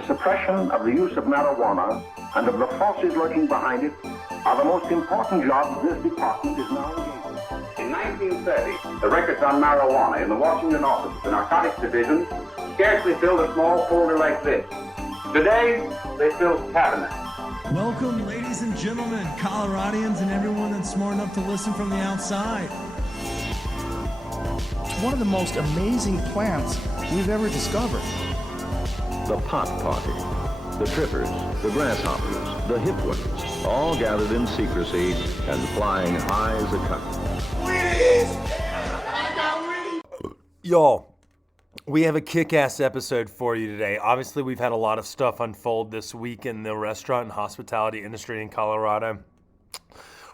the suppression of the use of marijuana and of the forces lurking behind it are the most important jobs this department is now engaged in. In 1930, the records on marijuana in the Washington office of the Narcotics Division scarcely filled a small folder like this. Today, they fill cabinets. Welcome, ladies and gentlemen, Coloradians and everyone that's smart enough to listen from the outside. One of the most amazing plants we've ever discovered. The pot party, the trippers, the grasshoppers, the hip ones, all gathered in secrecy and flying high as a kite. Y'all, we have a kick-ass episode for you today. Obviously, we've had a lot of stuff unfold this week in the restaurant and hospitality industry in Colorado.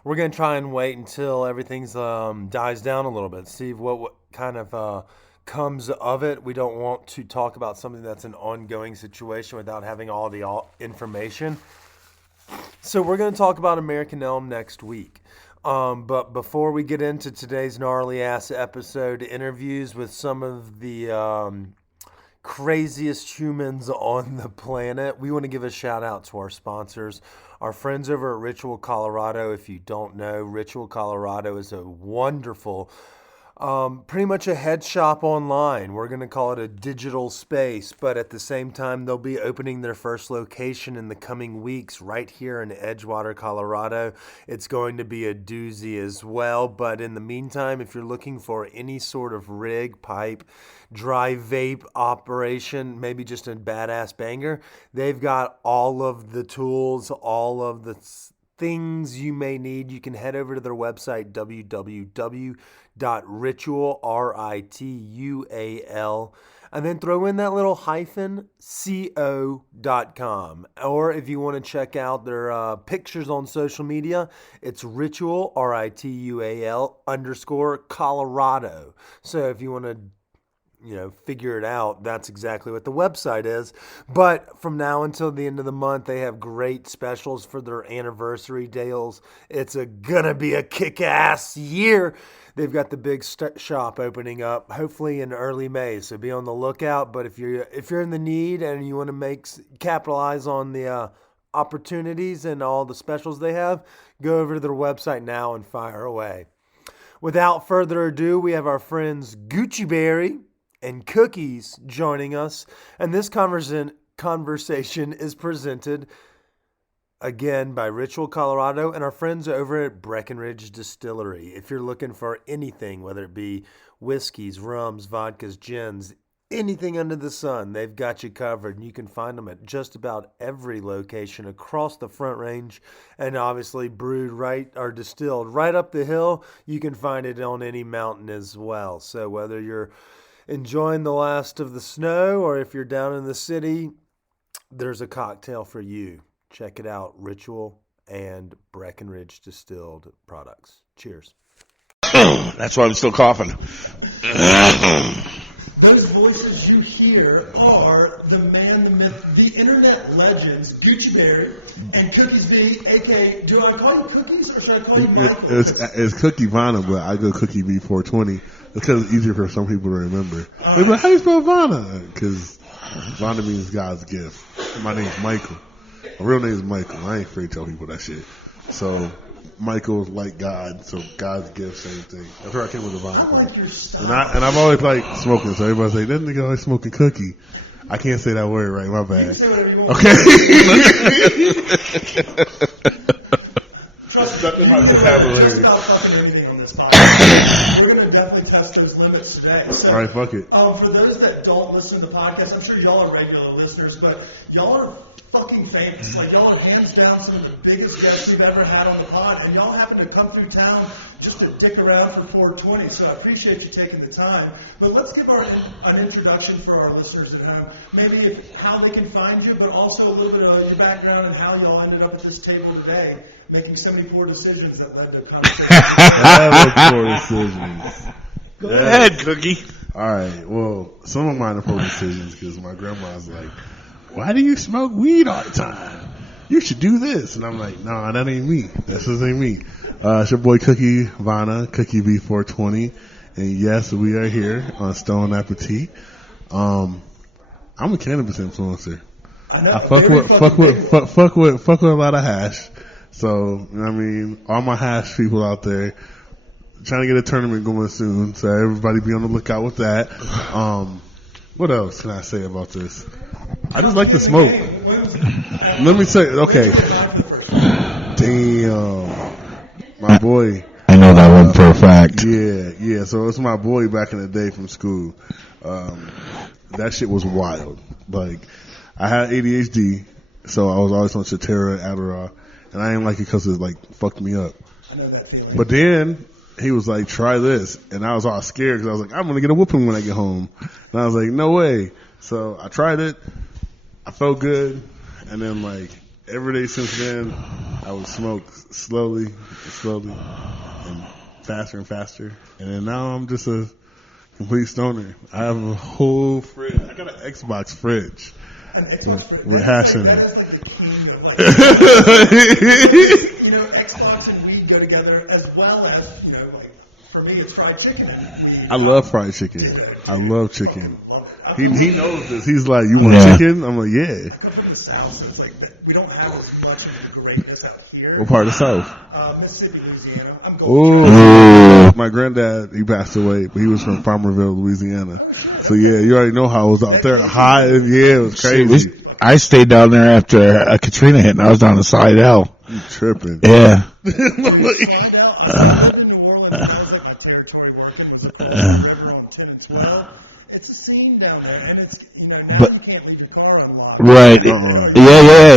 We're going to try and wait until everything's dies down a little bit, see what kind of comes of it. We don't want to talk about something that's an ongoing situation without having all the information. So we're going to talk about American Elm next week. But before we get into today's gnarly-ass episode, interviews with some of the craziest humans on the planet, we want to give a shout-out to our sponsors, our friends over at Ritual Colorado. If you don't know, Ritual Colorado is a wonderful pretty much a head shop online. We're going to call it a digital space, but at the same time, they'll be opening their first location in the coming weeks right here in Edgewater, Colorado. It's going to be a doozy as well, but in the meantime, if you're looking for any sort of rig, pipe, dry vape operation, maybe just a badass banger, they've got all of the tools, all of the things you may need. You can head over to their website, www.ritual, RITUAL, and then throw in that little hyphen, co.com. Or if you want to check out their pictures on social media, it's ritual, RITUAL _ Colorado. So if you want to figure it out, that's exactly what the website is. But from now until the end of the month, they have great specials for their anniversary deals. It's gonna be a kick-ass year. They've got the big shop opening up, hopefully in early May, so be on the lookout. But if you're in the need and you want to capitalize on the opportunities and all the specials they have, go over to their website now and fire away. Without further ado, we have our friends GucciBerry and Cookies joining us, and this conversation is presented again by Ritual Colorado and our friends over at Breckenridge Distillery. If you're looking for anything, whether it be whiskeys, rums, vodkas, gins, anything under the sun, they've got you covered, and you can find them at just about every location across the Front Range, and obviously distilled right up the hill. You can find it on any mountain as well. So whether you're enjoying the last of the snow or if you're down in the city, there's a cocktail for you. Check it out, Ritual and Breckenridge Distilled Products. Cheers. That's why I'm still coughing. Those voices you hear are the man, the myth, the internet legends, GucciBerry and CookieV, a.k.a. do I call you Cookies or should I call you Michael? It's Cookie Vanna, but I go CookieV 420 because it's easier for some people to remember. They're like, how do you spell Vanna? Because Vanna means God's gift. My name's Michael. My real name is Michael. I ain't afraid to tell people that shit. So Michael's like God, so God's gift, same thing. That's where I came with the Vanna part. And I've always liked smoking, so everybody say, that nigga always smoking cookie. I can't say that word right, my bad. Okay. Trust me, my vocabulary. Just about fucking anything on this podcast. We're going to definitely test those limits today. So, all right, fuck it. For those that don't listen to the podcast, I'm sure y'all are regular listeners, but y'all are fucking famous. Like, y'all are hands down some of the biggest guests we've ever had on the pod, and y'all happen to come through town just to dick around for 420, so I appreciate you taking the time. But let's give an introduction for our listeners at home, maybe how they can find you, but also a little bit of your background and how y'all ended up at this table today, making 74 decisions that led to conversation. 74 decisions. Go ahead, Cookie. All right, well, some of mine are poor decisions because my grandma's like, why do you smoke weed all the time? You should do this. And I'm like, nah, that ain't me. This ain't me. It's your boy Cookie Vanna, CookieV 420. And yes, we are here on Stone Appetit. I'm a cannabis influencer. I fuck with a lot of hash. So, I mean, all my hash people out there, trying to get a tournament going soon. So everybody be on the lookout with that. What else can I say about this? I just like to smoke. Let me say, okay. Damn. My boy. I know that one for a fact. Yeah. So it's my boy back in the day from school. That shit was wild. Like, I had ADHD, so I was always on Cetera, Adderall, and I didn't like it because it like fucked me up. I know that feeling. But then he was like, "Try this," and I was all scared because I was like, "I'm gonna get a whooping when I get home," and I was like, "No way." So I tried it. I felt good, and then like every day since then, I would smoke slowly, and faster, and then now I'm just a complete stoner. I have a whole fridge. I got an Xbox fridge with hash in it. Xbox and weed go together, as well as, like, for me, it's fried chicken and weed. I love fried chicken. I love chicken. He knows this. He's like, "You want chicken?" I'm like, "Yeah." It's like, we don't have as much of the greatness out here. What part of the South? Mississippi, Louisiana. I'm going My granddad, he passed away, but he was from Farmerville, Louisiana. So yeah, you already know how it was out there. Hot, and yeah, it was crazy. I stayed down there after Katrina hit, and I was down the Slidell. You tripping? Yeah. It's a scene down there, and it's, now But- you can't leave your car unlocked. Right. Yeah.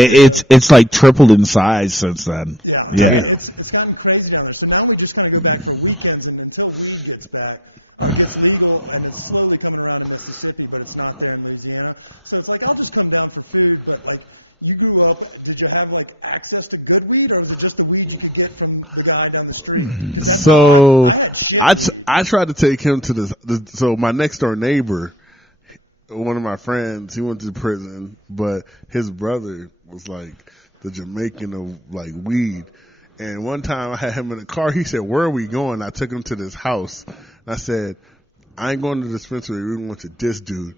It's like tripled in size since then. Yeah. It's gotten crazy down there. So now we're just going to go back from weekends, and until weed gets back, it's legal, and it's slowly coming around in Mississippi, but it's not there in Louisiana. So it's like, I'll just come down for food, but like, you grew up, did you have like access to good weed, or was it just the weed you could get from the guy down the street? So I tried to take him to so my next door neighbor, one of my friends, he went to prison, but his brother was like the Jamaican of like weed. And one time I had him in the car. He said, "Where are we going?" I took him to this house. And I said, "I ain't going to the dispensary. We're going to this dude."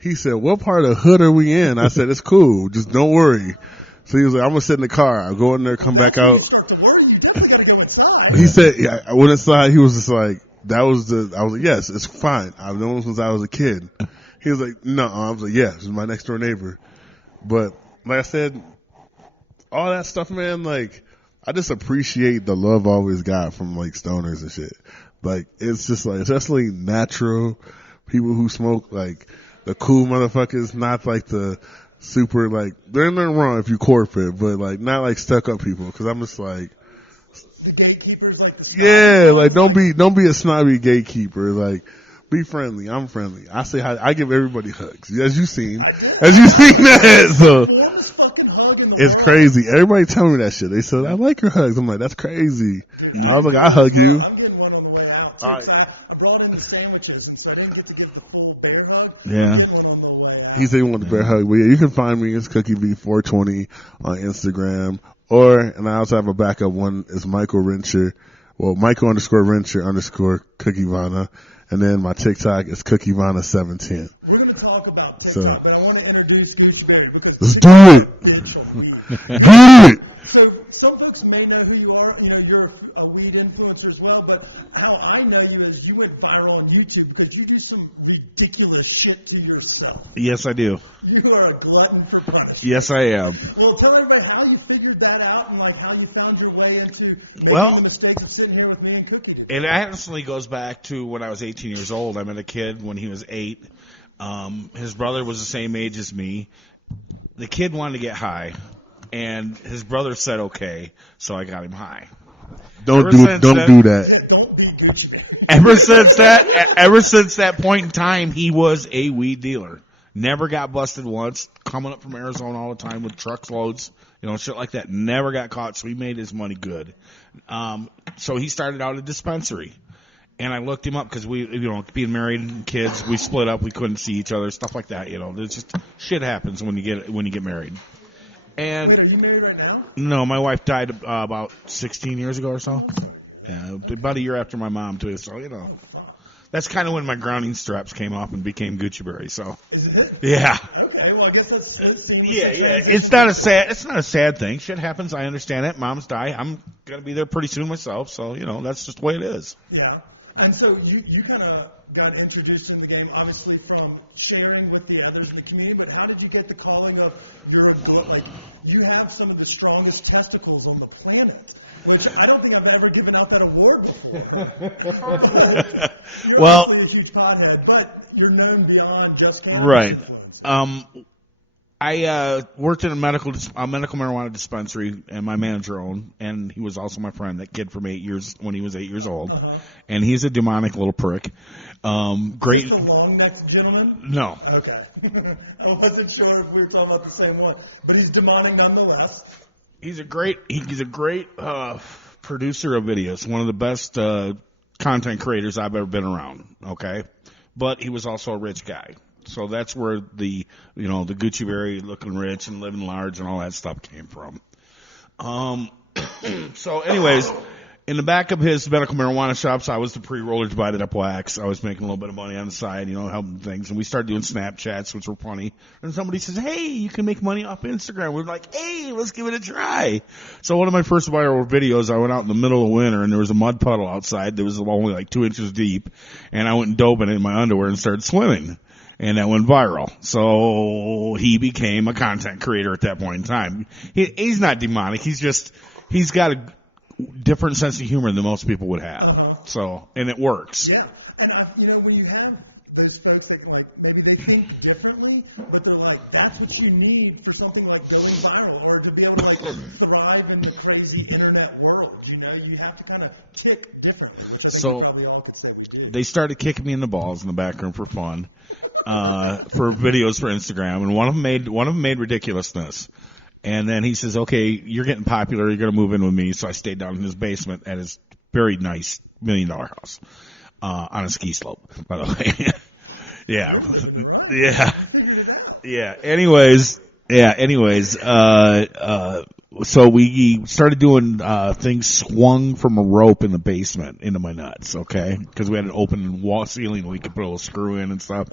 He said, "What part of the hood are we in?" I said, "It's cool. Just don't worry." So he was like, "I'm going to sit in the car. I'll go in there, come back out." He said, yeah, I went inside. He was just like, I was like, "Yes, it's fine. I've known him since I was a kid." He was like, "No." I was like, "Yeah, this is my next door neighbor." But like I said, all that stuff, man, like, I just appreciate the love I always got from like stoners and shit. Like, it's just like, especially natural people who smoke, like the cool motherfuckers, not like the super, like, there's nothing wrong if you corporate, but like not like stuck up people. Cause I'm just like, The gatekeepers, like the yeah, like don't be a snobby gatekeeper. Like, be friendly. I'm friendly. I say hi. I give everybody hugs. As you seen that. So it's crazy. Everybody tell me that shit. They said, "I like your hugs." I'm like, "That's crazy." I was like, "I hug you." I'm getting one on the way out. All right. I brought in the sandwiches, and so I didn't get to get the full bear hug. Yeah. I'm getting one on the way out. He said he wanted the bear hug. But yeah, you can find me as CookieV420 on Instagram. And I also have a backup one. It's Michael Rencher. Well, Michael_Rencher_ Cookie Vanna. And then my TikTok is CookieVanna710. We're going to talk about TikTok, So- but I want to introduce GucciBerry because Let's do it. Get it. So some folks may know who you are. You're a weed influencer as well. But how I know you is you went viral on YouTube because you do some ridiculous shit to yourself. Yes, I do. You are a glutton for punishment. Yes, I am. Well, tell everybody how you figured that out and like how you found your way into Well- the mistake of sitting here with me and Cookie. It actually goes back to when I was 18 years old. I met a kid when he was 8. His brother was the same age as me. The kid wanted to get high, and his brother said okay, so I got him high. Don't Ever do since that. Don't be Gucci. Ever since that point in time, he was a weed dealer. Never got busted once. Coming up from Arizona all the time with truckloads, shit like that. Never got caught, so he made his money good. So he started out a dispensary, and I looked him up because we, being married and kids, we split up. We couldn't see each other, stuff like that. There's just shit happens when you get married. And Wait, are you married right now? no, my wife died about 16 years ago or so. Yeah, about a year after my mom too. So That's kind of when my grounding straps came off and became GucciBerry. So, Is it? yeah. Okay, well, I guess that's Yeah. It's not a sad thing. Shit happens. I understand it. Moms die. I'm gonna be there pretty soon myself. So that's just the way it is. Yeah. And so you kind of got introduced in the game, obviously from sharing with the others in the community. But how did you get the calling of you're a goat? Like you have some of the strongest testicles on the planet, which I don't think I've ever given up an award before. You're Well, obviously a huge pothead, but you're known beyond just cannabis right. influence. I worked in a medical marijuana dispensary, and my manager owned, and he was also my friend. That kid from 8 years when he was 8 years old, and he's a demonic little prick. Great. The long-necked gentleman? No. Okay. I wasn't sure if we were talking about the same one, but he's demonic nonetheless. He's a great producer of videos. One of the best content creators I've ever been around. Okay, but he was also a rich guy. So that's where the GucciBerry looking rich and living large and all that stuff came from. So anyways, in the back of his medical marijuana shops, I was the pre-roller divided up wax. I was making a little bit of money on the side, helping things. And we started doing Snapchats, which were funny. And somebody says, hey, you can make money off Instagram. We're like, hey, let's give it a try. So one of my first viral videos, I went out in the middle of winter and there was a mud puddle outside that was only like 2 inches deep. And I went and dove in it in my underwear and started swimming. And that went viral. So he became a content creator at that point in time. He's not demonic. He's got a different sense of humor than most people would have. So, and it works. Yeah. And when you have those folks that maybe they think differently, but they're like, that's what you need for something like going viral or to be able to thrive in the crazy internet world. You have to kind of kick differently, which I think we probably all could say we do. They started kicking me in the balls in the back room for fun. For videos for Instagram, and one of them made ridiculousness. And then he says, okay, you're getting popular, you're going to move in with me. So I stayed down in his basement at his very nice $1 million house, on a ski slope, by the way. Yeah. Anyways, so we started doing, things swung from a rope in the basement into my nuts, okay? Cause we had an open wall ceiling we could put a little screw in and stuff.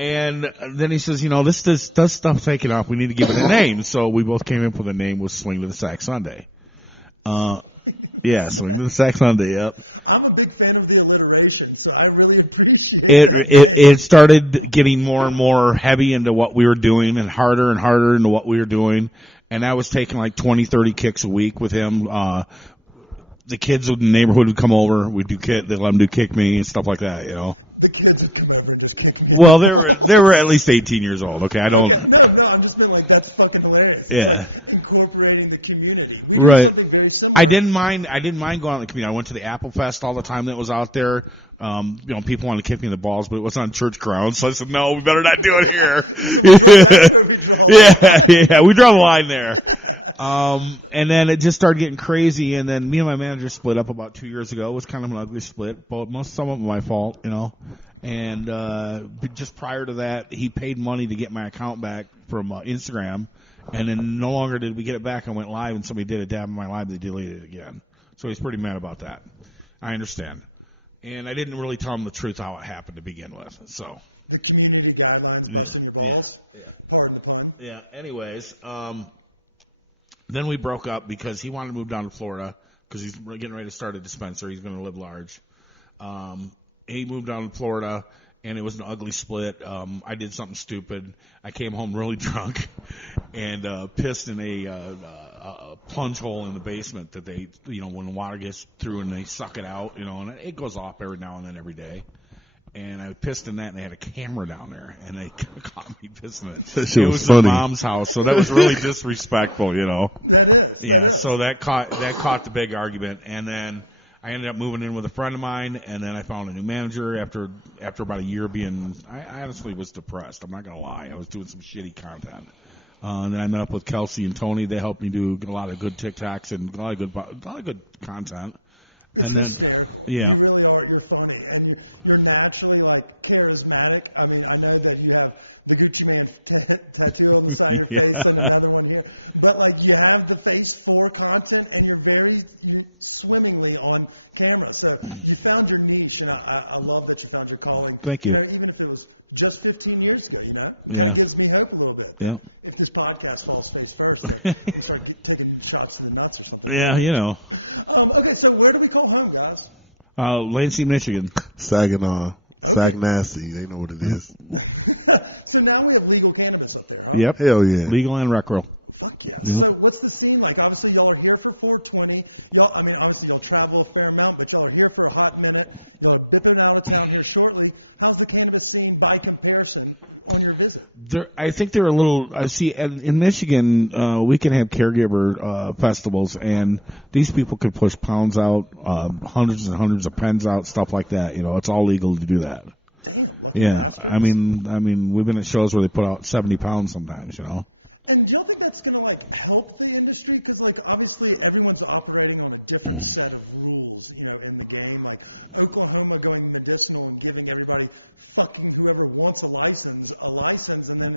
And then he says, this does stuff taking off. We need to give it a name. So we both came up with a name was Swing to the Sack Sunday. Swing to the Sack Sunday, yep. I'm a big fan of the alliteration, so I really appreciate it started getting more and more heavy into what we were doing and harder into what we were doing. And I was taking like 20, 30 kicks a week with him. The kids in the neighborhood would come over. They'd let them do kick me and stuff like that, The kids would come over and just kick me. Well, they were at least 18 years old. Okay, I don't. No, I'm just feeling like that's fucking hilarious. Yeah. Incorporating the community. Right. I didn't mind going out in the community. I went to the Apple Fest all the time that was out there. People wanted to kick me in the balls, but it wasn't on church grounds. So I said, no, we better not do it here. Yeah, we draw the line there. And then it just started getting crazy, and then me and my manager split up about 2 years ago. It was kind of an ugly split, but some of it my fault, And just prior to that, he paid money to get my account back from Instagram, and then no longer did we get it back. I went live, and somebody did a dab in my live. They deleted it again. So he's pretty mad about that. I understand. And I didn't really tell him the truth how it happened to begin with. So. The community guidelines. Yeah. Anyways, then we broke up because he wanted to move down to Florida because he's getting ready to start a dispensary. He's going to live large. He moved down to Florida, and it was an ugly split. I did something stupid. I came home really drunk and pissed in a plunge hole in the basement that they, when the water gets through and they suck it out, and it goes off every now and then every day. And I pissed in that, and they had a camera down there, and they caught me pissing in it. That shit was my funny. mom's house, so that was really disrespectful, Yeah, so that caught the big argument, and then I ended up moving in with a friend of mine, and then I found a new manager after about a year being. I honestly was depressed. I'm not gonna lie. I was doing some shitty content. And then I met up with Kelsey and Tony. They helped me do a lot of good TikToks and a lot of good content. And then, yeah. You really are. You're funny, and you're naturally charismatic. I mean, I know that you have the GucciBerry tattoo on the side of your face, and another one here. But you have the face for content, and you're very swimmingly on camera. So you found your niche, and I love that you found your calling. Thank you. Even if it was just 15 years ago, Yeah. It gives me hope a little bit. Yeah. If this podcast falls face first, it's like you're taking shots to the nuts or something. Yeah, you know. Okay, so where do we call home, guys? Lansing, Michigan. Saginaw, Sagnasty, they know what it is. So now we have legal cannabis up there. Yep. Hell yeah. Legal and recreal. Fuck yeah. So what's the scene like? Obviously, y'all are here for 420. Obviously, y'all travel a fair amount, but y'all are here for a hot minute. You'll be out of town here shortly. How's the cannabis scene by comparison on your visit? I think they're a little. See, in Michigan, we can have caregiver festivals, and these people could push pounds out, hundreds and hundreds of pens out, stuff like that. It's all legal to do that. Yeah, I mean, we've been at shows where they put out 70 pounds sometimes. And do you think that's going to help the industry? Because obviously everyone's operating on a different set of rules, in the game. Oklahoma going medicinal and giving everybody fucking whoever wants a license, and then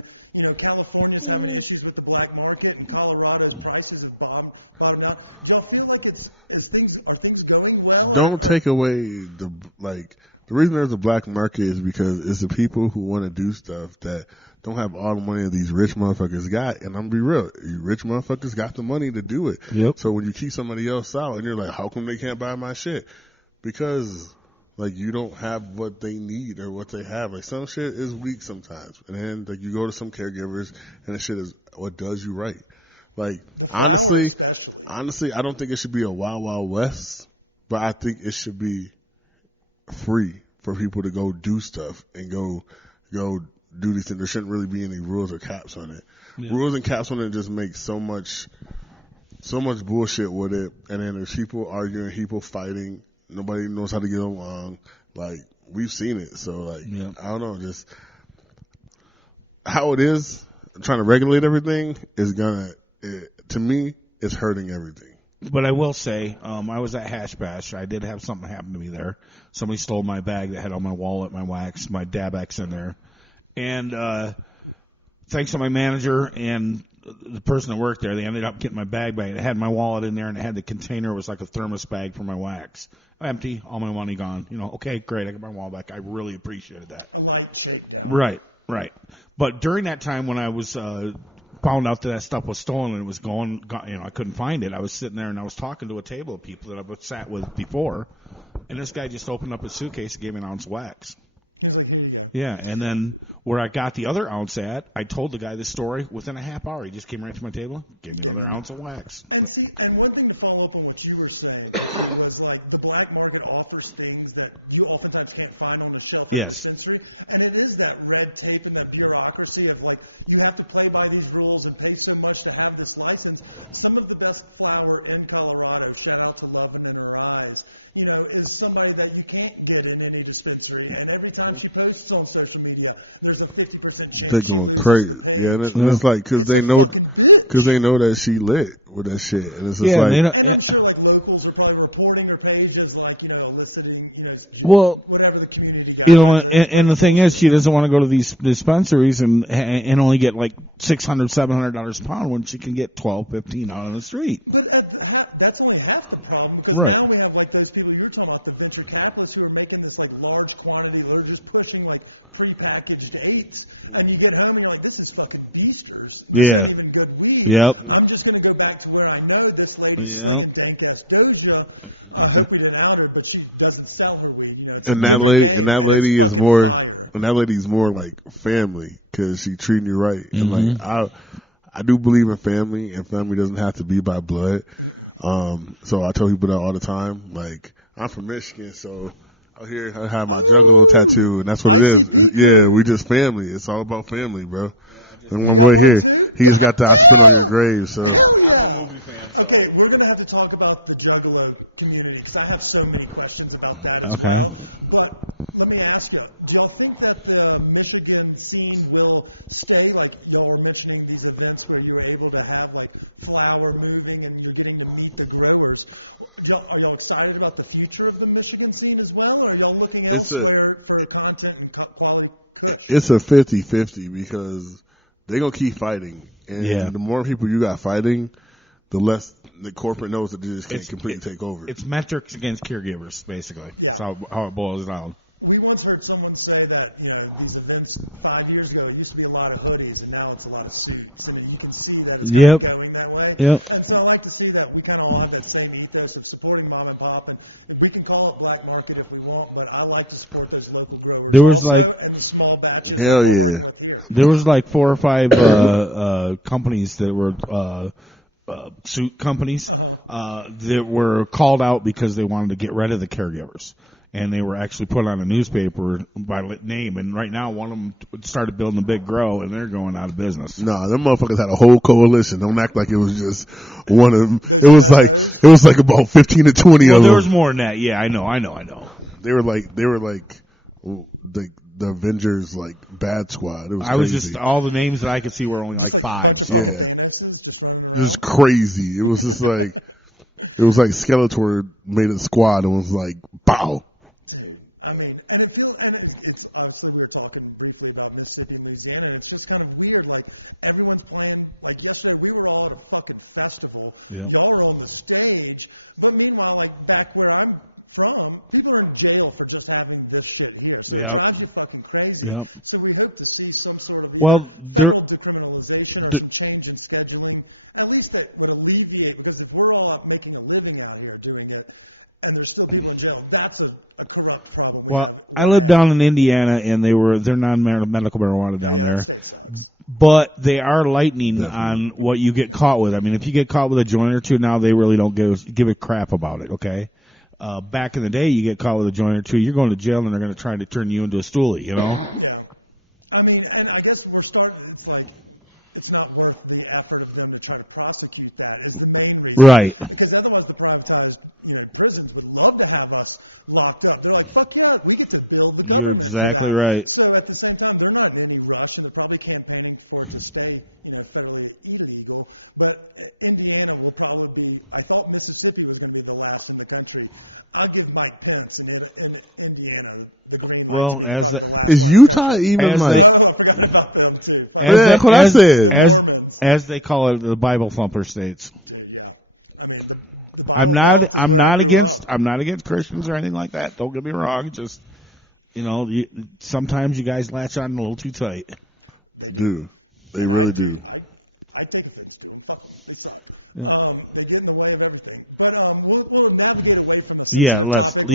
California's having issues with the black market, and Colorado's prices have bombed up. Do you feel like are things going well? Don't take away the reason there's a black market is because it's the people who want to do stuff that don't have all the money that these rich motherfuckers got. And I'm gonna be real, you rich motherfuckers got the money to do it. Yep. So when you keep somebody else out and you're like, how come they can't buy my shit? Because you don't have what they need or what they have. Some shit is weak sometimes. And then you go to some caregivers and the shit is what does you right. Honestly, I don't think it should be a Wild Wild West, but I think it should be free for people to go do stuff and go do these things. There shouldn't really be any rules or caps on it. Yeah. Rules and caps on it just make so much bullshit with it. And then there's people arguing, people fighting. Nobody knows how to get along. We've seen it. So yeah. I don't know, just how it is, trying to regulate everything is to me, it's hurting everything. But I will say, I was at Hash Bash. I did have something happen to me there. Somebody stole my bag that had all my wallet, my wax, my Dabex in there. And thanks to my manager and the person that worked there, they ended up getting my bag back. It had my wallet in there, and it had the container. It was like a thermos bag for my wax. Empty, all my money gone. Okay, great, I got my wallet back. I really appreciated that. Right. But during that time when I was found out that stuff was stolen and it was gone, I couldn't find it. I was sitting there and I was talking to a table of people that I've sat with before, and this guy just opened up his suitcase and gave me an ounce of wax. Yeah, and then where I got the other ounce at, I told the guy this story within a half hour. He just came right to my table, gave me another ounce of wax. And one thing to follow up on what you were saying was the black market offers things that you oftentimes can't find on the shelf. Yes. And it is that red tape and that bureaucracy of you have to play by these rules and pay so much to have this license. Some of the best flower in Colorado, shout out to Love and Rise, is somebody that you can't get in any dispensary. And every time she posts on social media, there's a 50% chance. They're going crazy. Yeah, and it's because they know that she lit with that shit. And it's just I'm sure locals are probably reporting her pages, listening, whatever the community does. And the thing is, she doesn't want to go to these dispensaries and only get $600, $700 a pound when she can get $12, $15 out on the street. That's only half the problem. Right. Now we have those people you're talking about, the capitalists who are making this large quantity, they're just pushing prepackaged eights, and you get home and you're like, this is fucking beasters. Yeah. Even good weed. Yep. I'm just going to go back to where I know this lady's dank ass doja. I'm hoping it out her, but she doesn't sell her weed. And that lady is more, like family because she treating you right. Mm-hmm. And I do believe in family, and family doesn't have to be by blood. So I tell people that all the time. I'm from Michigan, so out here I have my juggalo tattoo, and that's what it is. Yeah, we just family. It's all about family, bro. And one boy here, he just got the I Spit on Your Grave, so. I'm a movie fan, so. Okay, we're going to have to talk about the juggalo community because I have so many questions about that. Okay. But let me ask you, do y'all think that the Michigan scene will stay? Y'all were mentioning these events where you're able to have flower moving and you're getting to meet the growers. Are y'all excited about the future of the Michigan scene as well, or are y'all looking elsewhere for content and content? It's a 50-50 because they're going to keep fighting. And the more people you got fighting, the less the corporate knows that they just can't completely take over. It's metrics against caregivers, basically. That's how it boils down. We once heard someone say that, these events 5 years ago, it used to be a lot of hoodies, and now it's a lot of suits. And you can see that it's Yep. going that way. Yep. And so I like to see that we kind of all have that same ethos of supporting mom and pop. And we can call it black market if we want, but I like to support those local growers. There was also, and the small batches. Hell yeah. There was like 4 or 5 companies that were suit companies that were called out because they wanted to get rid of the caregivers, and they were actually put on a newspaper by name. And right now, one of them started building a big grow, and they're going out of business. Nah, them motherfuckers had a whole coalition. Don't act like it was just one of them. It was like about 15 to 20 Well, of them. there was more than that. Yeah, I know. They were like the Avengers like bad squad. It was I was crazy. just all the names that I could see were only like 5. So. Yeah. Just crazy. It was just like Skeletor made a squad and was like, bow. I mean, and it's so we're talking briefly about this in these areas. It's just kind of weird. Like, everyone's playing, like yesterday, we were all at a fucking festival. Yeah. Y'all were on the stage. But meanwhile, like, back where I'm from, people are in jail for just having this shit here. So Yep. it's fucking crazy. Yep. So we hope to see some sort of decriminalization, change in scheduling. At least that will alleviate, because if we're all out making a living out here doing it, and there's still people in jail, that's a corrupt problem. Well, I live down in Indiana, and they're non-medical marijuana down there, but they are lightening on what you get caught with. I mean, if you get caught with a joint or two now, they really don't give a crap about it. Okay. Back in the day, you get caught with a joint or two, you're going to jail, and they're going to try to turn you into a stoolie. You know. Yeah. I mean, and I guess we're starting to like, it's not worth the effort of them to try to prosecute that as the main reason. Right. Because otherwise the privatized prisons would love to have us locked up. They're like, fuck yeah, we get to build the You're exactly right. So at the same time, they're not in any rush, and they're probably campaigning for it to stay fairly illegal. But Indiana will probably be, I thought Mississippi was going to be the last in the country. I give my bets in Indiana. Well, Is Utah even like? That's what I said. As they call it, the Bible thumper states. I'm not against Christians or anything like that. Don't get me wrong. Just sometimes you guys latch on a little too tight. Do they really do? I take things to Yeah. they get in the way of everything. But we'll not get away from this. Yeah. Yep. Let's dive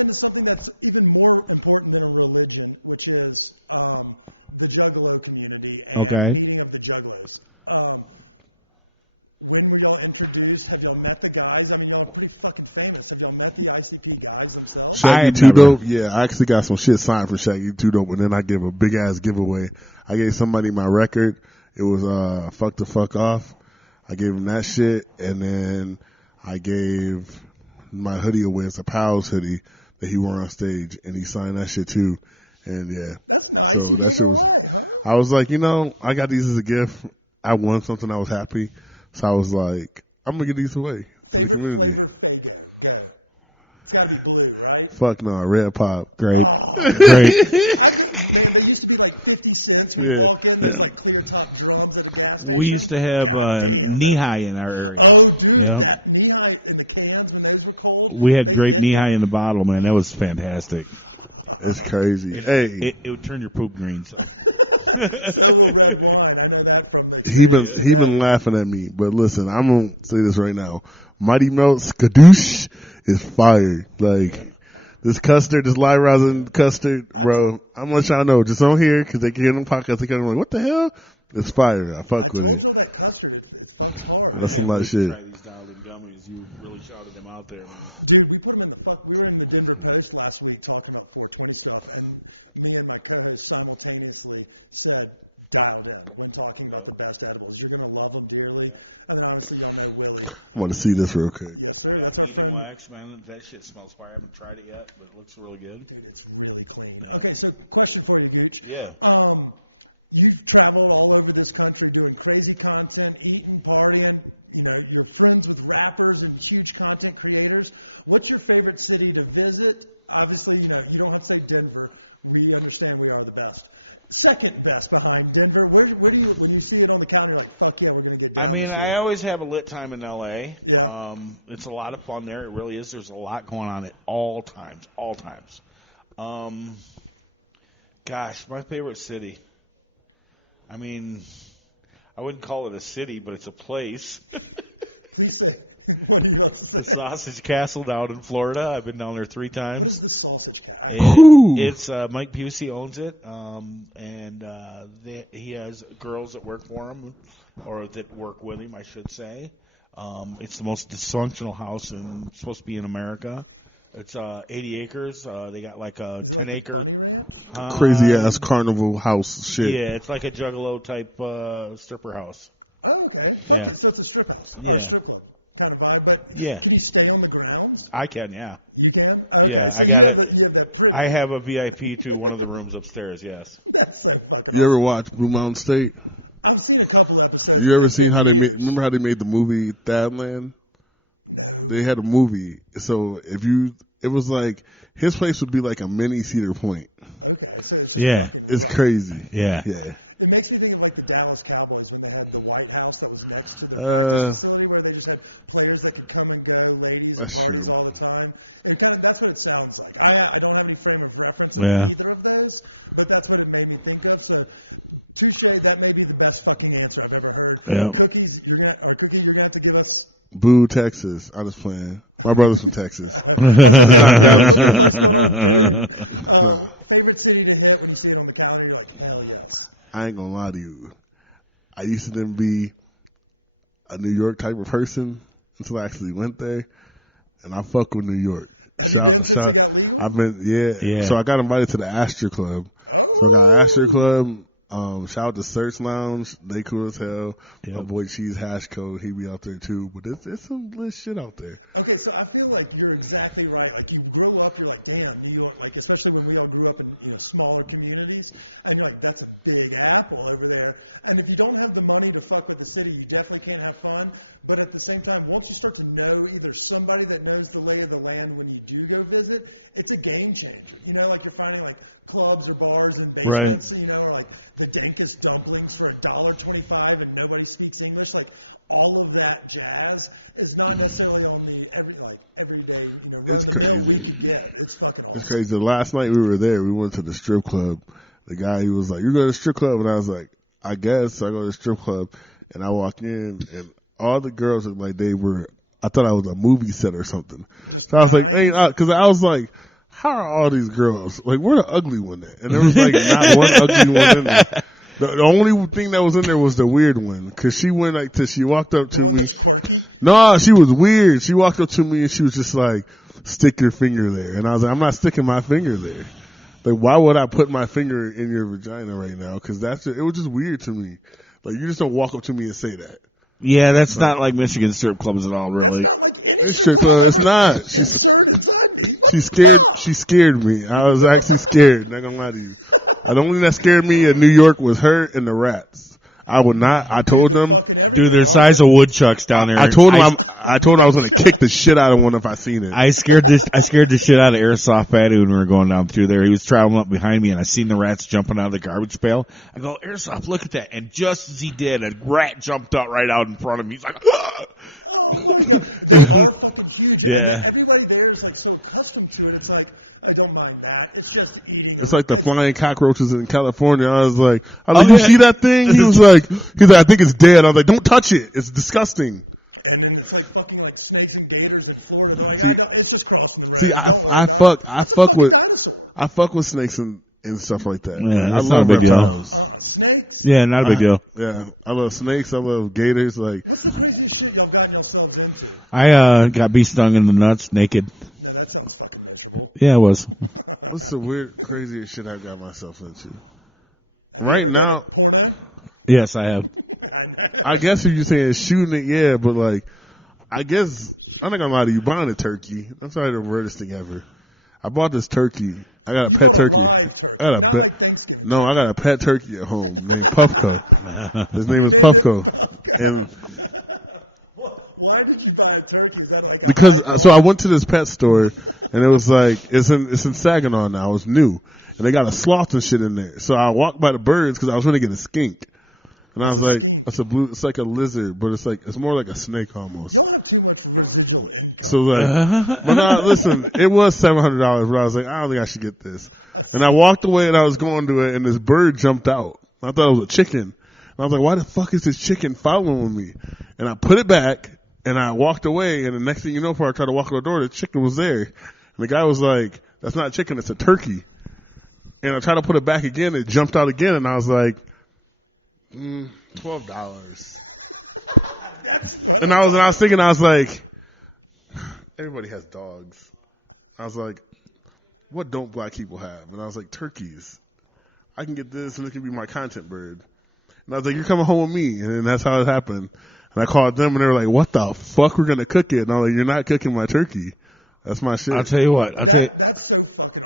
into something that's even more important than religion, which is the juggalo community and Okay. the meaning of the juggalos. When we all introduced, I met the guys, and you go, pretty fucking famous, and you met the guys that be guys themselves. Shaggy 2 Dope? Yeah, I actually got some shit signed for Shaggy 2 Dope, and then I gave a big ass giveaway. I gave somebody my record. It was Fuck the Fuck Off. I gave him that shit, and then I gave my hoodie away. It's a Pals hoodie that he wore on stage, and he signed that shit too. And yeah, so that shit was, I was like, I got these as a gift. I won something. I was happy. So I was like, I'm going to give these away to the community. Fuck no, Red Pop. Great. It used to be like 50 cents. Yeah. Clear top drums and gas. We used to have knee-high in our area. Yeah. We had grape knee-high in the bottle, man. That was fantastic. It's crazy. Hey, It would turn your poop green. So. he been laughing at me, but listen, I'm gonna say this right now. Mighty Melt's Kadoosh is fire. Like this custard, this live rosin custard, bro. I'm gonna let y'all know. Just on here because they can hear them podcasts. They can like, what the hell? It's fire. I fuck with it. That's some lot of shit. Try these dialed-in gummies. You really shouted them out there, man. Dude, we put them in the fuck. We were in the Denver Post last week talking about 420 stuff, and me and my co-host simultaneously said, dialed in. We're talking about the best edibles. You're going to love them dearly. And honestly, really. I want to see this real quick. Yeah, Eden wax, man. That shit smells fire. I haven't tried it yet, but it looks really good. Dude, it's really clean. Yeah. Okay, so question for you, Gooch. Yeah. You've traveled all over this country doing crazy content, eating, partying. You're friends with rappers and huge content creators. What's your favorite city to visit? Obviously, you don't want to say Denver. We understand we are the best. second best behind Denver? Where do you, when you see it on the counter, like, fuck yeah, we're going to get I mean, I always have a lit time in L.A. It's a lot of fun there. It really is. There's a lot going on at all times. Gosh, my favorite city. I mean, I wouldn't call it a city, but it's a place. The Sausage Castle down in Florida. I've been down there 3 times. the sausage guy. It's Mike Busey owns it, and he has girls that work for him, or that work with him, I should say. It's the most dysfunctional house supposed to be in America. It's 80 acres. They got like a 10-acre Crazy ass carnival house shit. Yeah, it's like a Juggalo type stripper house. Oh, okay. Yeah. So it's a strip house. Yeah. Strip club kind of vibe, but Yeah. can you stay on the grounds? I can, yeah. You can? Yeah, I got it. I have a VIP to one of the rooms upstairs, yes. That's like fucking. You ever watch Blue Mountain State? I've seen a couple of episodes. You ever seen how they made? Remember how they made the movie Thadland? They had a movie, so it was like his place would be like a mini Cedar Point. Yeah. It's crazy. Yeah. Yeah. It makes me think of like the Dallas Cowboys when they had the White House that was next to the facility where they just had players that could come and ladies. That's true. All the time. That's what it sounds like. I don't have any frame of reference. Yeah. Either of those, but that's what it made me think of. So, touche, that may be the best fucking answer I've ever heard. Yeah. Cookies, if you're going to give us. Boo, Texas. I'm just playing. My brother's from Texas. No. Favorite city to hit when you stay on the gallery or the galleries? I ain't gonna lie to you. I used to then be a New York type of person until I actually went there, and I fuck with New York. Shout. I've been, yeah. So I got invited to the Astor Club. So I got Astor Club. Shout out to Search Lounge. They cool as hell. Yep. My boy Cheese Hash Code, he be out there too. But it's some lit shit out there. Okay, so I feel like you're exactly right. Like you grew up, you're like, damn, you know, like especially when we all grew up in smaller communities, and like that's a big apple over there. And if you don't have the money to fuck with the city, you definitely can't have fun. But at the same time, once you start to know either somebody that knows the lay of the land when you do go visit, it's a game changer. You know, like you're finding like clubs or bars and basements, you know, or like the dankest dumplings for $1.25 and nobody speaks English. Like all of that jazz is not necessarily only every day. You know, It's crazy. Yeah, it's fucking awesome. It's crazy. Last night we were there. We went to the strip club. The guy, he was like, "You go to the strip club?" And I was like, "I guess." So I go to the strip club, and I walk in, and all the girls looked like they were. I thought I was a movie set or something. So I was like, "Hey," because I was like, "How are all these girls? Like, where the ugly one at?" And there was like not one ugly one in there. The only thing that was in there was the weird one, because she went like she walked up to me. No, she was weird. She walked up to me and she was just like, "Stick your finger there." And I was like, "I'm not sticking my finger there. Like, why would I put my finger in your vagina right now?" Because it was just weird to me. Like, you just don't walk up to me and say that. Yeah, that's not like Michigan strip clubs at all, really. It's strip club. It's not. She scared me. I was actually scared. Not gonna lie to you. The only thing that scared me in New York was her and the rats. I told them. Dude, they're size of woodchucks down there. I told them I was gonna kick the shit out of one if I seen it. I scared the shit out of Airsoft Patty when we were going down through there. He was traveling up behind me, and I seen the rats jumping out of the garbage pail. I go, "Airsoft, look at that!" And just as he did, a rat jumped out right out in front of me. He's like, "Ah!" Yeah. Everybody there is like so accustomed to it. It's like, I don't mind that. It's just eating. It's like the flying cockroaches in California. I was like, "You see that thing?" He was like, "I think it's dead." I was like, "Don't touch it. It's disgusting." And then it's like fucking like snakes and gators and 4 or 9. It's just crossing. See, I fuck with snakes and stuff like that. Yeah, I that's love not a big deal. reptiles. Snakes? Yeah, not a big deal. Yeah, I love snakes. I love gators. Like, Don't got no cell phones. I got bee stung in the nuts naked. Yeah, it was. what's the weird, craziest shit I got myself into? Right now, Yes, I have. I guess if you're saying shooting it, yeah, but like, I guess, I'm not gonna lie to you, buying a turkey, that's probably the weirdest thing ever. I bought this turkey. I got a pet turkey. I got a pet turkey at home named Puffco. His name is Puffco. And Why did you buy a turkey? Is that like because, so I went to this pet store and it was like it's in Saginaw now. It's new, and they got a sloth and shit in there. So I walked by the birds because I was going to get a skink, and I was like, it's like a lizard, but it's more like a snake almost. So like, but no, listen, it was $700, but I was like, I don't think I should get this. And I walked away and I was going to it, and this bird jumped out. I thought it was a chicken. And I was like, why the fuck is this chicken following me? And I put it back, and I walked away, and the next thing you know, before I tried to walk out the door, the chicken was there. And the guy was like, that's not a chicken, it's a turkey. And I tried to put it back again, it jumped out again, and I was like, $12. And I was thinking, I was like, everybody has dogs. I was like, what don't black people have? And I was like, turkeys. I can get this, and it can be my content bird. And I was like, you're coming home with me. And then that's how it happened. And I called them, and they were like, what the fuck? We're going to cook it. And I was like, you're not cooking my turkey. That's my shit. I'll tell you what.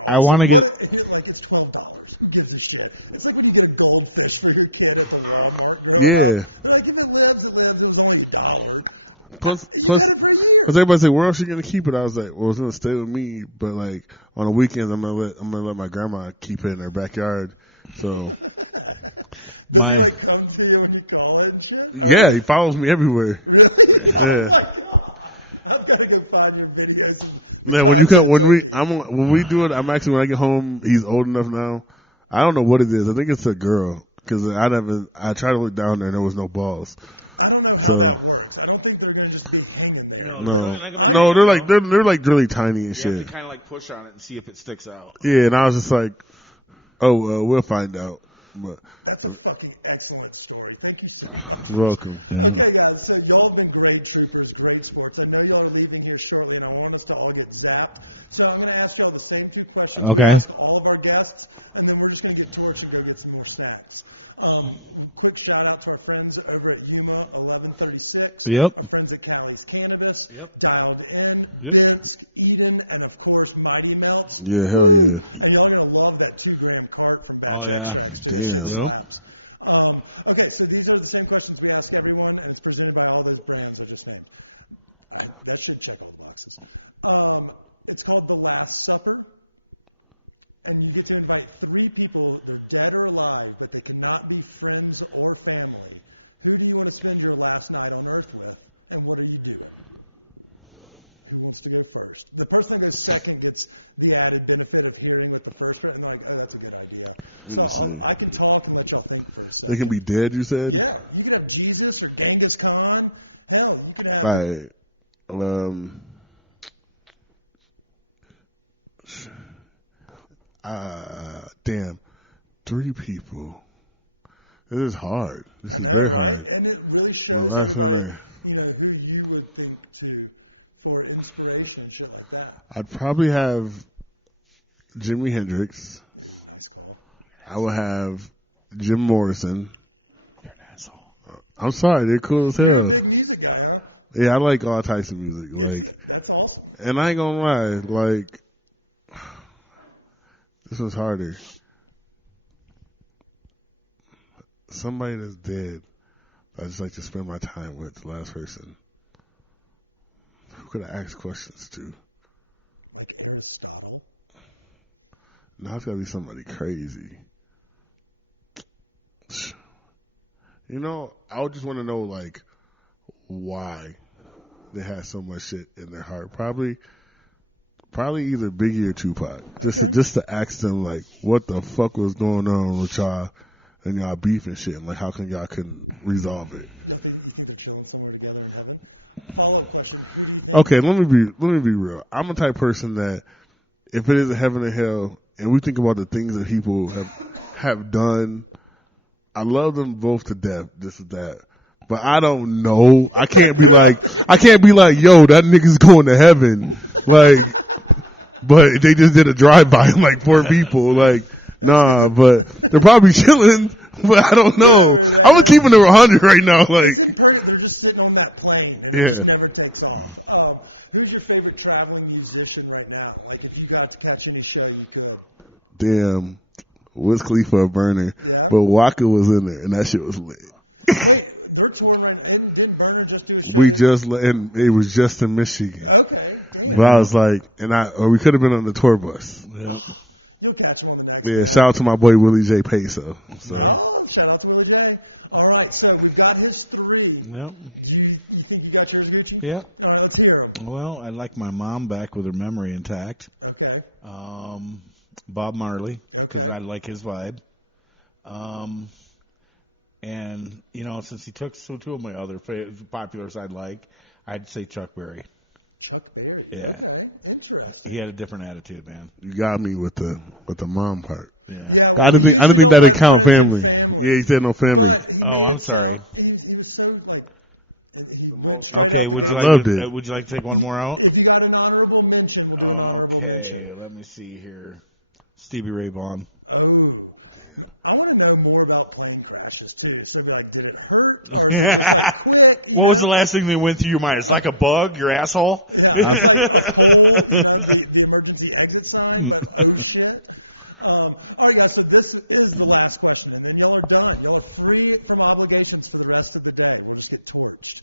I want to get... Yeah. Plus, because everybody said, where else are you going to keep it? I was like, well, it's going to stay with me, but like on the weekends, I'm going to let my grandma keep it in her backyard. So, yeah, he follows me everywhere. Yeah. Man, when we do it, when I get home, he's old enough now. I don't know what it is. I think it's a girl because I tried to look down there and there was no balls. So. No, they're like really tiny and shit. You have to kind of like push on it and see if it sticks out. Yeah, and I was just like, oh, we'll find out. But, that's a fucking excellent story. Thank you so much. You're welcome. Yeah. Okay, guys, so y'all have been great troopers, great sports. I know y'all are leaving here shortly. I don't want us to all get zapped. So I'm going to ask y'all the same two questions. Okay. All of our guests, and then we're just going to get towards you and get some more stats. Quick shout out to our friends over at Yuma 1136. Yep. Our friends at Callie's Cannabis. Yep. Dialed In. Yep. Vince, Eden, and of course Mighty Melts. Yeah, hell yeah. And y'all are going to love that $2 grand card from Back. Oh, yeah. Damn. Yep. Okay, so these are the same questions we ask everyone, and it's presented by all the brands I just made. I should check all the boxes. It's called The Last Supper, and you get to invite 3 people, dead or alive, but they cannot be friends or family. Who do you want to spend your last night on Earth with, and what do you do? Who wants to go first? The person that goes second gets the added benefit of hearing that the first person like, oh, that's a good idea. Let me see. I can talk and let y'all think first. They can be dead, you said? Yeah, you can have Jesus or Genghis Khan. Hell, you can have... Right. Damn. 3 people. This is hard. This is very hard. And it really shows My last one there. you know, who you would think to for inspiration and shit like that. I'd probably have Jimi Hendrix. I would have Jim Morrison. You're an asshole. I'm sorry, they're cool as hell. Big music guy, huh? Yeah, I like all types of music. Like, That's awesome. and I ain't gonna lie, like, this one's harder. Somebody that's dead, I just like to spend my time with, the last person. Who could I ask questions to? Like Aristotle. Now it's gotta be somebody crazy. You know, I would just want to know, like, why they had so much shit in their heart. Probably either Biggie or Tupac. Just to ask them, like, what the fuck was going on with y'all and y'all beef and shit, and like, how come y'all couldn't resolve it? Okay, let me be real. I'm a type person that if it isn't heaven or hell, and we think about the things that people have done, I love them both to death, this and that. But I don't know. I can't be like, yo, that nigga's going to heaven. Like, but they just did a drive-by and like 4 people. Like, nah, but they're probably chilling, but I don't know. I'm keeping it 100 right now. Like, You're just sitting on that plane. Yeah. It never takes off. Who's your favorite traveling musician right now? Like, if you got to catch any show, you go. damn, Wiz Khalifa a burner, but Waka was in there and that shit was lit. They're touring. Did Burner just do And it was just in Michigan. But I was like, or we could have been on the tour bus. Yeah. Yeah, shout out to my boy Willie J. Peso. So. Yeah. Shout out to Willie J. All right, so we got his 3. Yep. You think you got yours, Gucci? Yeah. Let's hear 'em. Well, I like my mom back with her memory intact. Okay. Bob Marley, because I like his vibe. And, you know, since he took two of my other populars I like, I'd say Chuck Berry. Chuck Berry? Yeah. He had a different attitude, man. You got me with the mom part. Yeah. I didn't think that'd count family. Yeah, he said no family. Oh, I'm sorry. Okay, would you loved like it. would you like to take one more out? You got an honorable mention. Okay, let me see here. Stevie Ray Vaughan. I want to know more about plane crashes, too. So, like, did it hurt? What was the last thing that went through your mind? It's like a bug, your asshole? The emergency exit sign? Oh, shit. All right, guys, so this is the last question. And then y'all are done. Y'all are free from obligations for the rest of the day. We'll just get torched.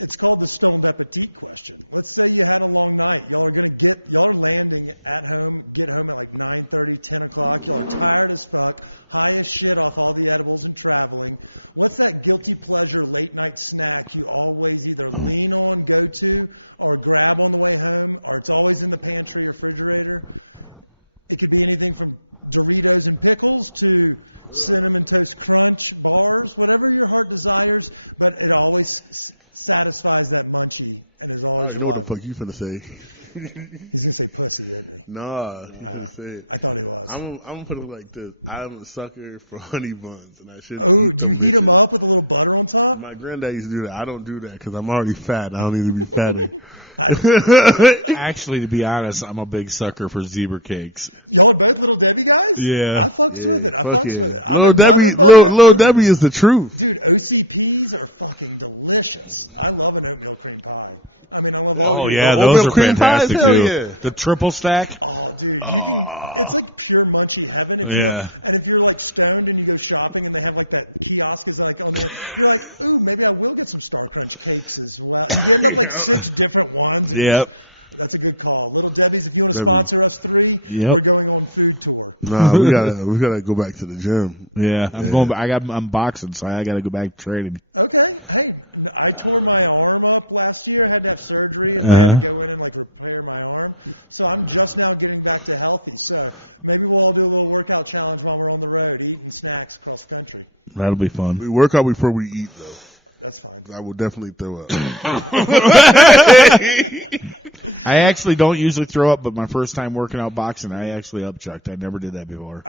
It's called the snow appetit question. Let's say you had a long night. Y'all are going to y'all are landing at home, get home at like 9:30, 10 o'clock. You're tired as fuck. High as shit on all the edibles and traveling. What's that guilty pleasure late night snack you always either lean on, go to, or grab on the way home, or it's always in the pantry or refrigerator? It could be anything from Doritos and pickles to Cinnamon Toast Crunch bars, whatever your heart desires, but it always satisfies that munchy. I already know what the fuck you finna say. Nah, you finna say it. I'm gonna put it like this. I'm a sucker for honey buns, and I shouldn't eat them bitches. My granddad used to do that. I don't do that because I'm already fat. I don't need to be fatter. Actually, to be honest, I'm a big sucker for zebra cakes. Yeah. Yeah, fuck yeah. Little Debbie is the truth. Oh yeah, Oatmeal those are cream pies? fantastic Hell too. yeah. The triple stack. Oh. Yeah. And if you're like scared and you go shopping and they have like that kiosk, is like, maybe I will get some Starbucks cakes as well. There's different ones. Yep. That's a good call. Little Debbie's, if you want Debbie. to sponsor us 3, Yep. we're going on food tour. Nah, we gotta go back to the gym. Yeah. I'm boxing, so I got to go back to training. Uh-huh. So I'm just now getting back to healthy. So maybe we'll all do a little workout challenge while we're on the road, eating snacks across the country. That'll be fun. We work out before we eat, though. I will definitely throw up. I actually don't usually throw up, but my first time working out boxing, I actually upchucked. I never did that before.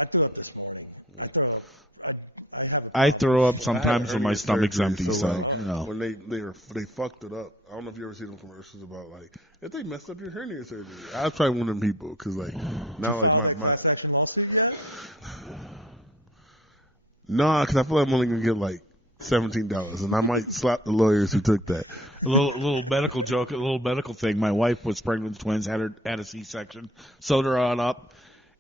I throw up sometimes when my stomach's empty, so like, you know. when they fucked it up. I don't know if you ever see them commercials about like if they messed up your hernia surgery. I was probably one of them people because like now like my because I feel like I'm only gonna get like $17, and I might slap the lawyers who took that. A little medical joke, a little medical thing. My wife was pregnant with twins, had a C-section, sewed her on up,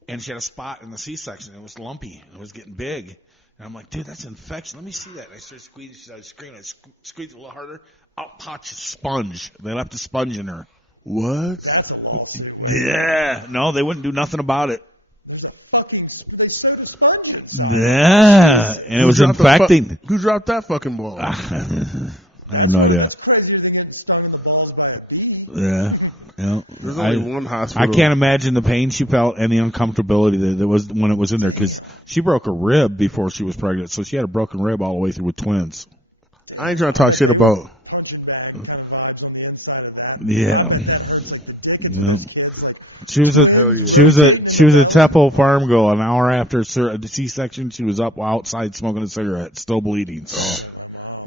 and she had a spot in the C-section. It was lumpy. It was getting big. And I'm like, dude, that's infection. Let me see that. And I started squeezing. She started screaming. I squeezed it a little harder. Out pops a sponge. They left a sponge in her. What? Yeah. No, they wouldn't do nothing about it. They serve sponges. Yeah. And it was infecting. Who dropped that fucking ball? I have no idea. Yeah. Yeah. There's only one hospital. I can't imagine the pain she felt and the uncomfortability that was when it was in there because she broke a rib before she was pregnant, so she had a broken rib all the way through with twins. I ain't trying to talk shit about. Yeah. Yeah. She was a yeah. she was a Temple farm girl. An hour after the C-section, she was up outside smoking a cigarette, still bleeding. So.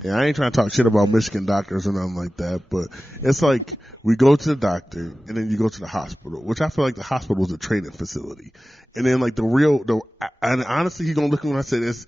Yeah, I ain't trying to talk shit about Michigan doctors or nothing like that, but it's like we go to the doctor and then you go to the hospital, which I feel like the hospital is a training facility. And then like and honestly, you're going to look at me when I say this,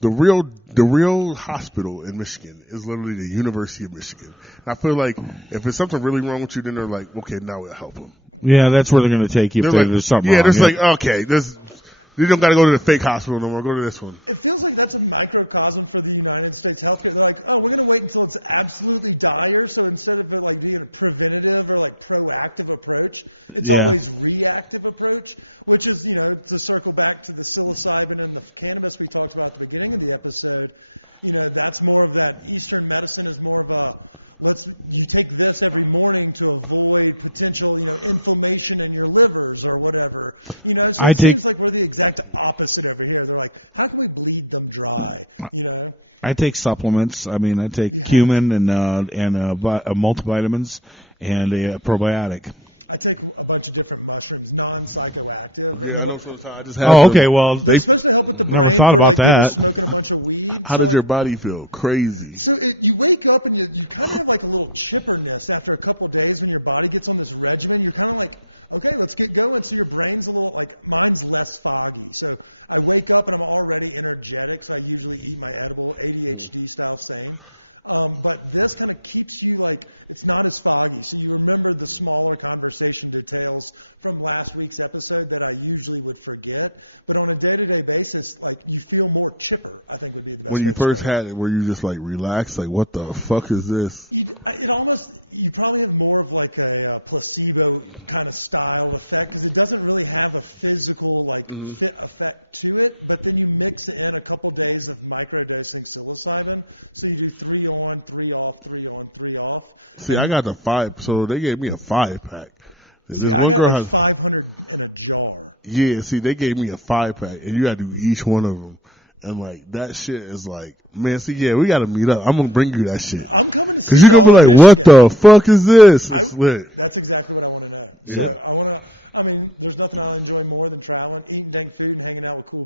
the real hospital in Michigan is literally the University of Michigan. And I feel like if there's something really wrong with you, then they're like, okay, now we'll help them. Yeah, that's where they're going to take you if like, there's something yeah, wrong. there's like, okay, you don't got to go to the fake hospital no more. Go to this one. It feels like that's microcosm for the United States health. They're like, oh, we're going to wait until it's absolutely dire, so instead of being like preventative or like proactive approach, Yeah. always reactive approach, which is, to circle back to the psilocybin and the cannabis we talked about at the beginning of the episode, that's more of that Eastern medicine is more of a, you take this every morning to avoid potential inflammation in your livers or whatever. So I take. it's like we're the exact opposite over here. They're like, how do we bleed them dry? I take supplements. I mean, I take cumin and multivitamins and a probiotic. I take a bunch of different mushrooms, non-psychoactive. Yeah, I know sometimes I just have. Oh, them. okay. Well, They. never thought about that. How did your body feel? Crazy. So you wake up and you have like a little chipperness after a couple of days when your body gets on this regimen. You're kind of like, okay, let's get going. So your brain's a little like, mine's less foggy. So I wake up and I'm already energetic. So I usually eat my little ADHD style thing. But this kind of keeps you like, it's not as foggy. So you remember the smaller conversation details from last week's episode that I usually would forget. But on a day-to-day basis, like, you feel more chipper, I think. When you first had it, were you just like relaxed? Like, what the fuck is this? You probably have more of like a placebo kind of style effect. It doesn't really have a physical, like, fit effect to it, but then you mix it in a couple days of microdosing psilocybin, so you do 3 on, 3 off, 3 on, 3 off. See, I got the 5, so they gave me a 5-pack. This one girl has. 500 in a jar. Yeah, see, they gave me a 5-pack, and you got to do each one of them. And, like, that shit is like, man, see, yeah, we got to meet up. I'm going to bring you that shit. Because you're going to be like, what the fuck is this? It's lit. That's exactly what I want to do. Yeah. I mean, there's nothing I enjoy more than traveling, eating good food, and hanging out with cool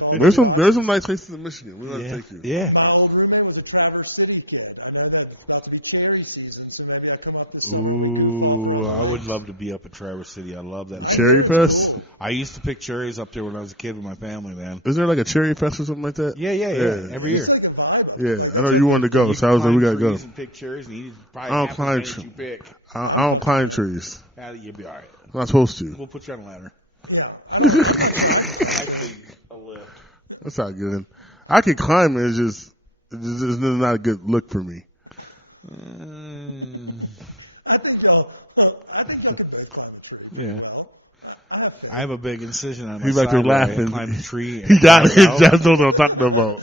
people. There's some nice places in Michigan. We're going to take you. Yeah. Ruben was a Traverse City kid. I know that's about to be cherry season, so maybe I come up with Ooh, I would love to be up at Traverse City. I love that. Cherry Fest? I used to pick cherries up there when I was a kid with my family, man. Is there like a Cherry Fest or something like that? Yeah. Every year. Yeah, I know you wanted to go, so I was like, we got to go. And pick cherries and eat I don't climb trees. You pick. I don't climb trees. You'll be all right. I'm not supposed to. We'll put you on a ladder. Actually, a lift. That's not good. I can climb it, it's just not a good look for me. Yeah. I have a big incision on my He's back there side where I laughing. climbed a tree. He got it. and That's what I'm talking about.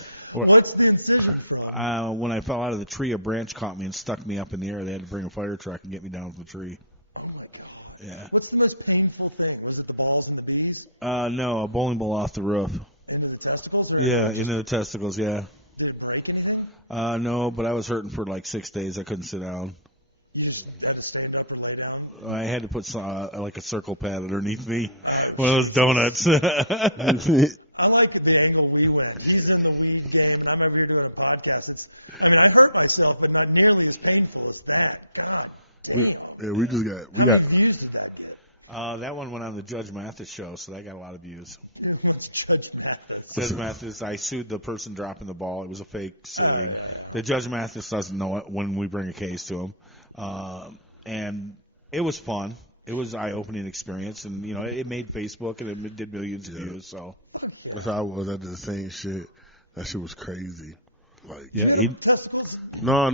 when I fell out of the tree, a branch caught me and stuck me up in the air. They had to bring a fire truck and get me down from the tree. Yeah. What's the most painful thing? Was it the balls and the bees? No, a bowling ball off the roof. Into the testicles? Yeah, into the testicles, yeah. Did it break anything? No, but I was hurting for like 6 days. I couldn't sit down. You just got to stand up or lay down. I had to put like a circle pad underneath me. One of those donuts. I like the angle we were in. These are the lead game. I remember we were doing a podcast. And I hurt myself, but not nearly as painful as that. God. We got. That one went on the Judge Mathis show, so that got a lot of views. Judge Mathis, I sued the person dropping the ball. It was a fake suing. The Judge Mathis doesn't know it when we bring a case to him. And it was fun. It was an eye-opening experience, and it made Facebook, and it did millions of views. So That's how I was. I did the same shit. That shit was crazy. Like, yeah, no.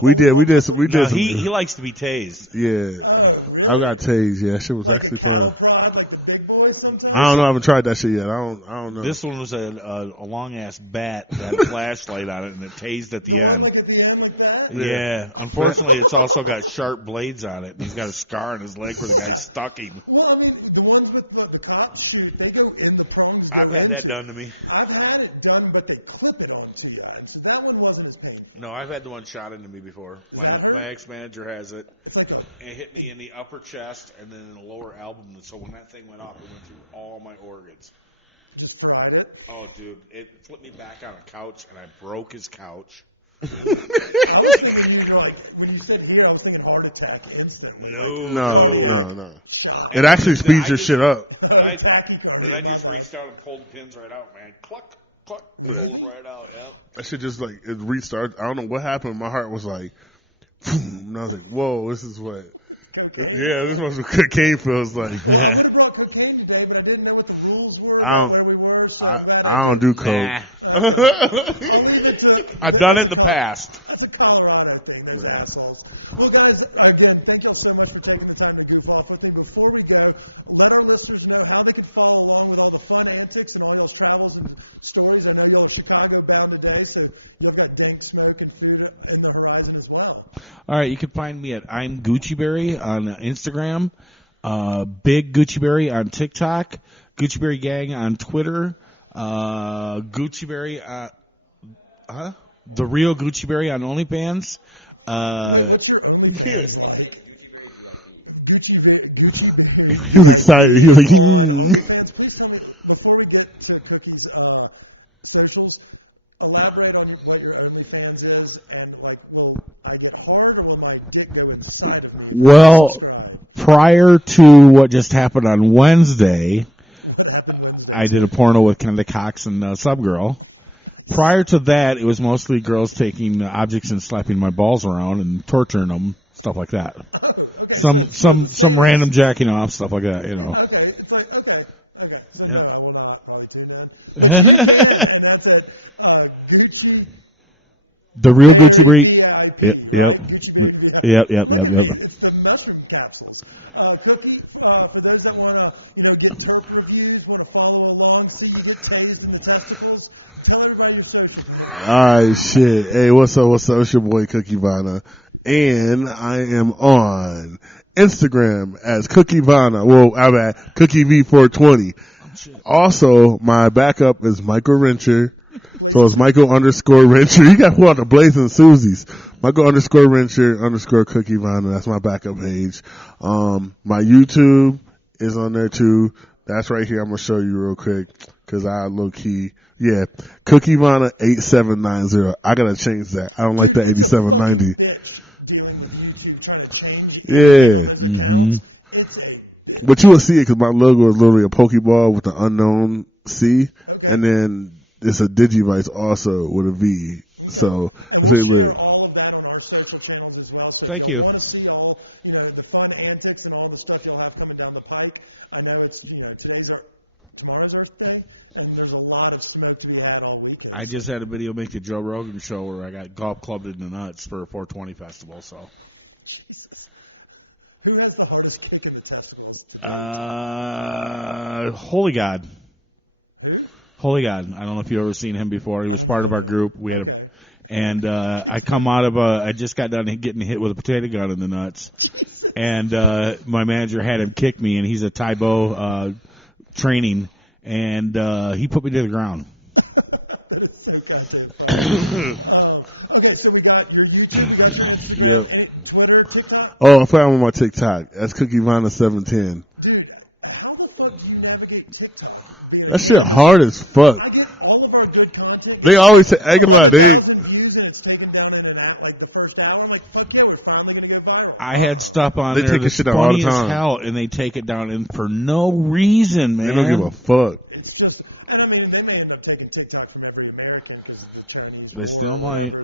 We did some. he likes to be tased. Yeah, I got tased. Yeah, that shit was actually fun. I don't know. I haven't tried that shit yet. I don't know. This one was a long ass bat that had a flashlight on it, and it tased at the end. Yeah. Unfortunately, it's also got sharp blades on it. And he's got a scar on his leg where the guy stuck him. Well, I mean, the ones with the cops shoot, they go in the pros. I've had that done to me. I've had it done, but they clip it onto you. So that one wasn't as painful. No, I've had the one shot into me before. My ex-manager has it. It hit me in the upper chest and then in the lower abdomen. So when that thing went off, it went through all my organs. Oh, dude, it flipped me back on a couch, and I broke his couch. When you said I was thinking heart attack instantly. No. It actually speeds your shit up. Then I just reached out and pulled the pins right out, man. Cluck, cluck, pulled them right out, yeah. That shit just like, it restarted. I don't know what happened. My heart was like, and I was like, whoa, this is what, yeah, this is what cocaine feels like. I don't do coke. Nah. I've done it in the past. That's a Colorado thing. Well, guys, again, thank you all so much for taking the time to All right, you can find me at I'm GucciBerry on Instagram, Big GucciBerry on TikTok, GucciBerry Gang on Twitter, GucciBerry, the real GucciBerry on OnlyFans. He was excited. He was like, Before we get to Cookie's socials, elaborate on what your OnlyFans is, and will I get hard or will I get you at the side of it? Well, prior to what just happened on Wednesday, I did a porno with Kenda Cox and Subgirl. Prior to that, it was mostly girls taking objects and slapping my balls around and torturing them, stuff like that. Some random jacking off, stuff like that, you know. Yeah. The real GucciBerry. Yep. Cookie, for those that want to get term reviews, want to follow along, see the taste of the testicles, tell everybody your socials. all right, shit. Hey, what's up? It's your boy Cookie Vanna. And I am on Instagram as Cookie Vanna. Well, I'm at CookieV420. Also, my backup is Michael Rencher. So it's Michael_Rencher. You got who on the Blazing Susies. Michael_Rencher_ Cookie Vanna. That's my backup page. My YouTube is on there too. That's right here. I'm going to show you real quick because I low key. Yeah. Cookie Vanna 8790. I got to change that. I don't like that 8790. Yeah. Mm-hmm. But you will see it because my logo is literally a Pokeball with the unknown C, and then it's a Digivice also with a V. So it's really lit. Thank you. See all, the fun antics and all the stuff you'll have coming down the pike. I know it's, tomorrow's Thursday, and there's a lot of smoke to be had all weekend. I just had a video make the Joe Rogan show where I got golf clubbed in the nuts for a 420 festival, so. Who has the hardest kick in the testicles? Holy God. Holy God. I don't know if you've ever seen him before. He was part of our group. I come out of I just got done getting hit with a potato gun in the nuts. And, my manager had him kick me, and he's a Taibo, training, and, he put me to the ground. Okay, so we got your YouTube. Yep. Oh, I found on my TikTok. That's Cookie Vanna 710. That shit hard as fuck. They always say, I can lie, I had stuff on They there take that's this shit down all the funny as time. hell, and they take it down, and for no reason, man. They don't give a fuck. I don't think they may end up taking TikTok from every American because the Chinese. They still might.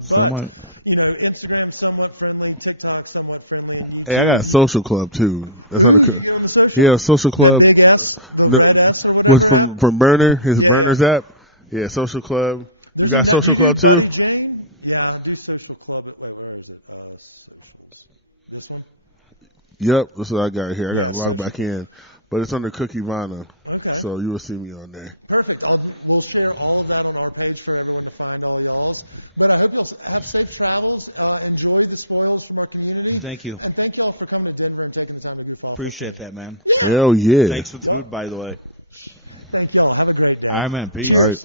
Still might. Instagram somewhat friendly, TikTok somewhat friendly. Hey, I got a social club too. That's not a social club. Was from Burner, his Burner's app. Yeah, social club. You got social club too? Yep, that's what I got here. I got to log back in, but it's under Cookie Vanna, so you will see me on there. We'll share all of that on our page for everyone to find all y'all's. But I hope you'll have safe travels. Enjoy the spoils from our community. Thank you. And thank y'all for coming to Denver and taking time to be fun. Appreciate that, man. Hell yeah. Thanks for the food, by the way. All right, man. Peace. All right.